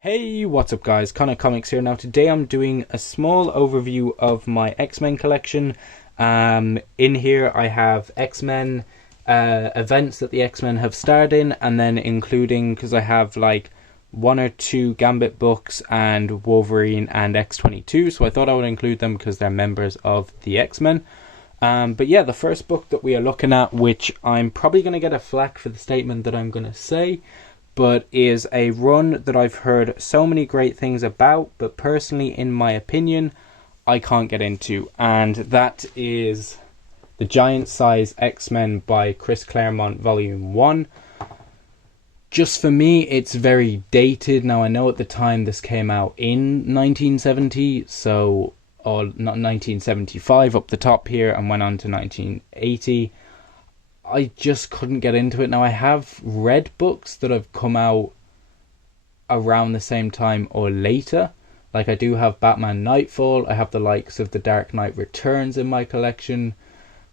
Hey, what's up guys, Connor Comics here. Now today I'm doing a small overview of my X-Men collection. In here I have X-Men events that the X-Men have starred in, and then including, because I have like one or two Gambit books and Wolverine and X-22, so I thought I would include them because they're members of the X-Men. But yeah, the first book that we are looking at, which I'm probably going to get a flack for the statement that I'm going to say, but is a run that I've heard so many great things about, but personally, in my opinion, I can't get into. And that is The Giant Size X-Men by Chris Claremont, Volume 1. Just for me, it's very dated. Now, I know at the time this came out in 1970, or not 1975 up the top here, and went on to 1980. I just couldn't get into it. Now, I have read books that have come out around the same time or later. Like, I do have Batman Nightfall. I have the likes of The Dark Knight Returns in my collection.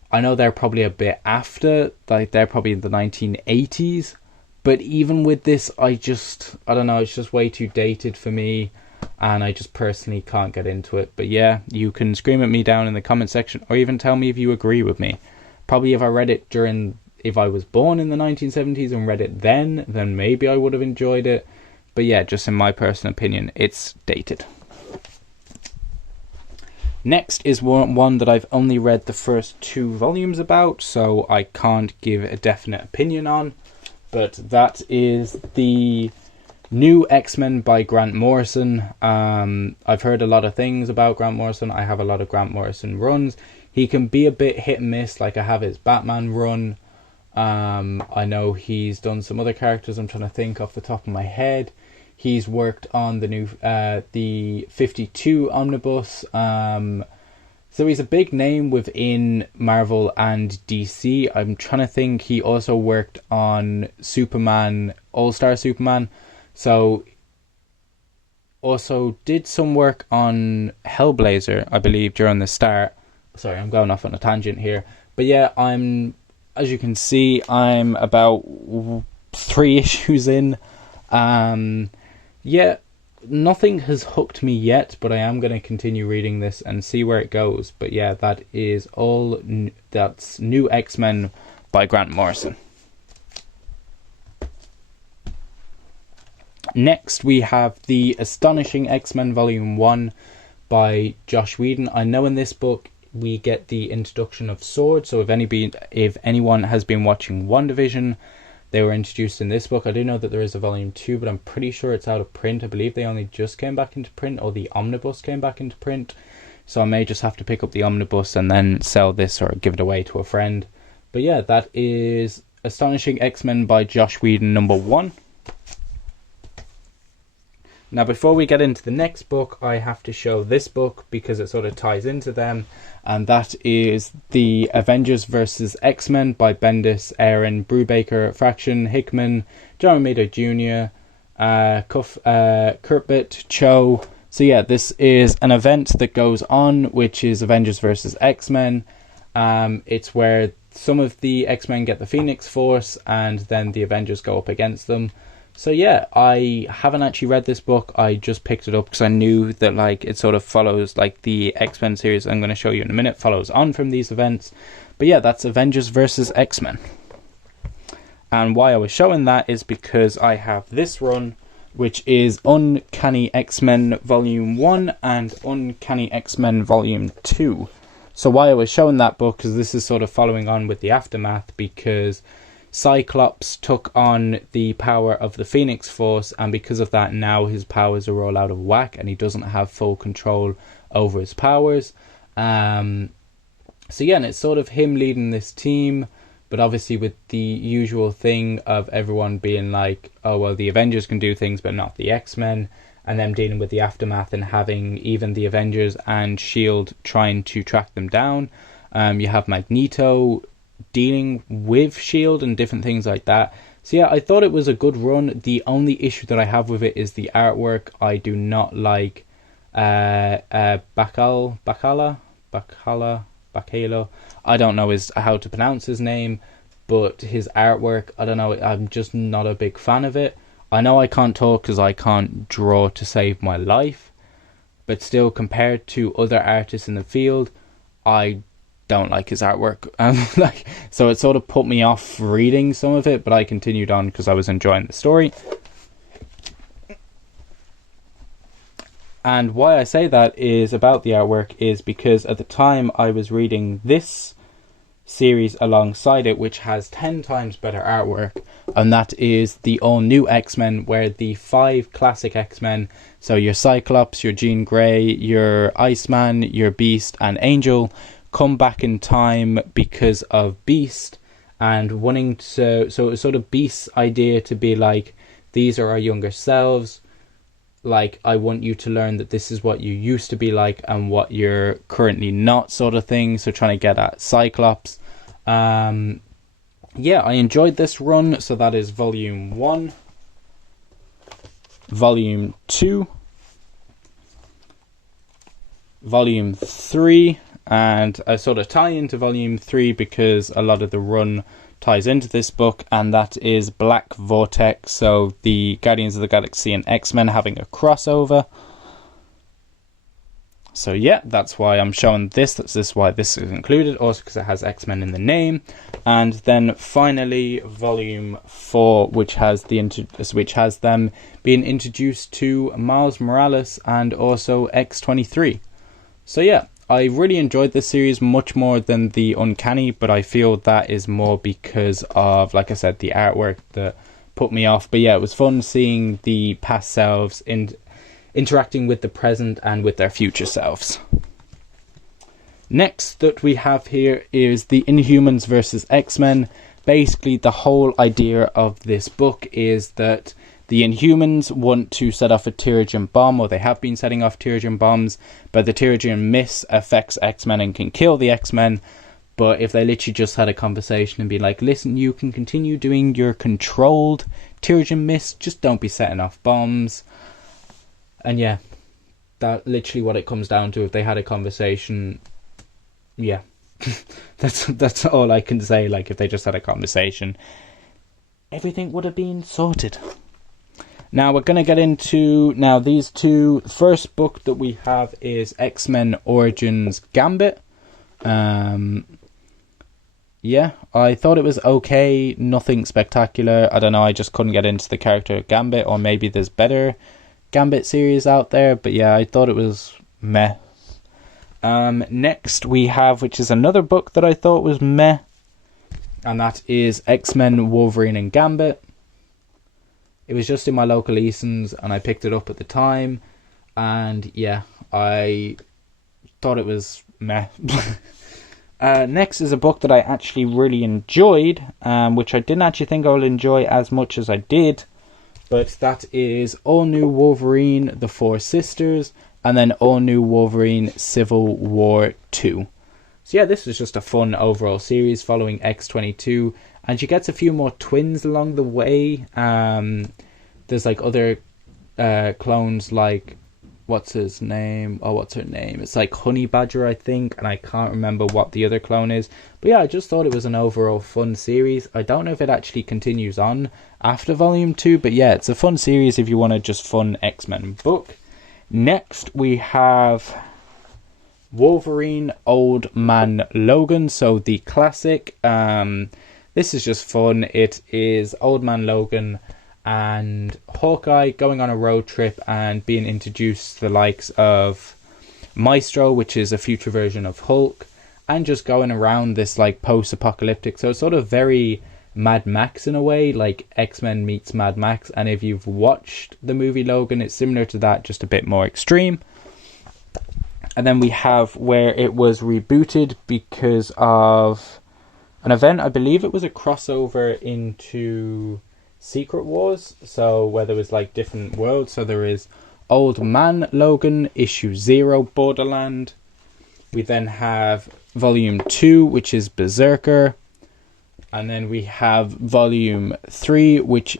I know they're probably a bit after. Like, they're probably in the 1980s. But even with this, I don't know, it's just way too dated for me. And I just personally can't get into it. But yeah, you can scream at me down in the comment section, or even tell me if you agree with me. Probably if I read it if I was born in the 1970s and read it then maybe I would have enjoyed it. But yeah, just in my personal opinion, it's dated. Next is one that I've only read the first 2 volumes about, so I can't give a definite opinion on. But that is the New X-Men by Grant Morrison. I've heard a lot of things about Grant Morrison. I have a lot of Grant Morrison runs. He can be a bit hit and miss. Like, I have his Batman run. I know he's done some other characters. I'm trying to think off the top of my head. He's worked on the 52 omnibus. So he's a big name within Marvel and DC. I'm trying to think. He also worked on Superman, All-Star Superman. So also did some work on Hellblazer, I believe, during the start. Sorry, I'm going off on a tangent here. But yeah, as you can see, I'm about 3 issues in. Yeah, nothing has hooked me yet, but I am going to continue reading this and see where it goes. But yeah, that is all. That's New X-Men by Grant Morrison. Next, we have the Astonishing X-Men Volume 1 by Joss Whedon. I know in this book we get the introduction of Sword, so if anyone has been watching WandaVision, they were introduced in this book. I do know that there is a Volume 2, but I'm pretty sure it's out of print. I believe they only just came back into print, or the omnibus came back into print, so I may just have to pick up the omnibus and then sell this or give it away to a friend. But yeah, that is Astonishing X-Men by Joss Whedon number 1. Now, before we get into the next book, I have to show this book because it sort of ties into them, and that is the Avengers vs. X-Men by Bendis, Aaron, Brubaker, Fraction, Hickman, John Romita Jr., Kurtbit, Cho. So yeah, this is an event that goes on, which is Avengers vs. X-Men. It's where some of the X-Men get the Phoenix Force, and then the Avengers go up against them. So yeah, I haven't actually read this book. I just picked it up because I knew that like it sort of follows, like the X-Men series I'm going to show you in a minute follows on from these events. But yeah, that's Avengers vs. X-Men. And why I was showing that is because I have this run, which is Uncanny X-Men Volume 1 and Uncanny X-Men Volume 2. So why I was showing that book, because this is sort of following on with the aftermath, because Cyclops took on the power of the Phoenix Force, and because of that now his powers are all out of whack and he doesn't have full control over his powers. So yeah, and it's sort of him leading this team, but obviously with the usual thing of everyone being like, oh well, the Avengers can do things but not the X-Men, and them dealing with the aftermath and having even the Avengers and S.H.I.E.L.D. trying to track them down. You have Magneto dealing with S.H.I.E.L.D. and different things like that. So yeah, I thought it was a good run. The only issue that I have with it is the artwork. I do not like Bacalo. I don't know how to pronounce his name, but his artwork, I don't know, I'm just not a big fan of it. I know I can't talk because I can't draw to save my life, but still, compared to other artists in the field, I don't like his artwork. So it sort of put me off reading some of it, but I continued on because I was enjoying the story. And why I say that is about the artwork is because at the time I was reading this series alongside it, which has 10 times better artwork, and that is the all new X-Men, where the 5 classic X-Men, so your Cyclops, your Jean Grey, your Iceman, your Beast and Angel, come back in time because of Beast and wanting to, so it was sort of Beast's idea to be like, these are our younger selves, like, I want you to learn that this is what you used to be like and what you're currently not, sort of thing. So trying to get at Cyclops. Yeah, I enjoyed this run. So that is volume 1, volume 2, volume 3, and I sort of tie into volume 3 because a lot of the run ties into this book, and that is Black Vortex, so the Guardians of the Galaxy and X-Men having a crossover. So yeah, that's why I'm showing this. That's why this is included, also because it has X-Men in the name. And then finally volume 4, which has them being introduced to Miles Morales and also X-23. So yeah, I really enjoyed this series much more than the Uncanny, but I feel that is more because of, like I said, the artwork that put me off. But yeah, it was fun seeing the past selves interacting with the present and with their future selves. Next that we have here is the Inhumans versus X-Men. Basically, the whole idea of this book is that the Inhumans want to set off a Terrigen bomb, or they have been setting off Terrigen bombs, but the Terrigen miss affects X-Men and can kill the X-Men. But if they literally just had a conversation and be like, listen, you can continue doing your controlled Terrigen miss, just don't be setting off bombs. And yeah, that's literally what it comes down to. If they had a conversation, yeah, that's all I can say. Like, if they just had a conversation, everything would have been sorted. Now we're going to get into these two. First book that we have is X-Men Origins Gambit. Yeah, I thought it was okay, nothing spectacular. I don't know, I just couldn't get into the character Gambit, or maybe there's better Gambit series out there, but yeah, I thought it was meh. Next we have, which is another book that I thought was meh, and that is X-Men Wolverine and Gambit. It was just in my local Eason's and I picked it up at the time, and yeah, I thought it was meh. Next is a book that I actually really enjoyed, which I didn't actually think I would enjoy as much as I did, but that is All New Wolverine, The Four Sisters, and then All New Wolverine Civil War Ii. So yeah, this was just a fun overall series following X-22, and she gets a few more twins along the way. There's like other clones, like what's her name? It's like Honey Badger, I think, and I can't remember what the other clone is. But yeah, I just thought it was an overall fun series. I don't know if it actually continues on after Volume 2, but yeah, it's a fun series if you want a just fun X-Men book. Next, we have Wolverine Old Man Logan, so the classic. This is just fun. It is Old Man Logan and Hawkeye going on a road trip and being introduced to the likes of Maestro, which is a future version of Hulk, and just going around this like post-apocalyptic, so it's sort of very Mad Max in a way, like X-Men meets Mad Max. And if you've watched the movie Logan, it's similar to that, just a bit more extreme. And then we have where it was rebooted because of an event. I believe it was a crossover into Secret Wars, so where there was like different worlds. So there is Old Man Logan, issue 0, Borderland. We then have volume 2, which is Berserker. And then we have volume 3, which,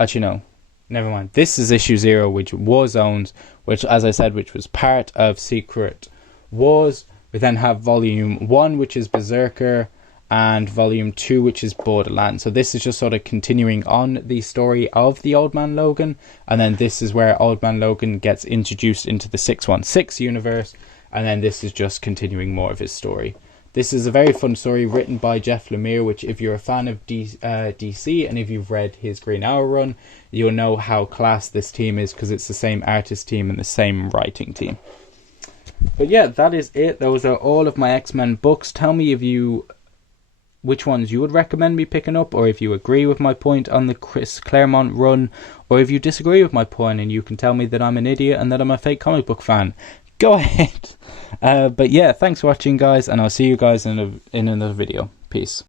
actually no, never mind. This is issue 0, which War Zones, which, as I said, which was part of Secret Wars. We then have volume 1, which is Berserker. and volume 2, which is Borderlands. So this is just sort of continuing on the story of the Old Man Logan, and then this is where Old Man Logan gets introduced into the 616 universe, and then this is just continuing more of his story. This is a very fun story written by Jeff Lemire, which if you're a fan of DC and if you've read his Green Arrow run, you'll know how class this team is, because it's the same artist team and the same writing team. But yeah, that is it. Those are all of my X-Men books. Tell me which ones you would recommend me picking up, or if you agree with my point on the Chris Claremont run, or if you disagree with my point and you can tell me that I'm an idiot and that I'm a fake comic book fan. Go ahead. But yeah, thanks for watching, guys, and I'll see you guys in another video. Peace.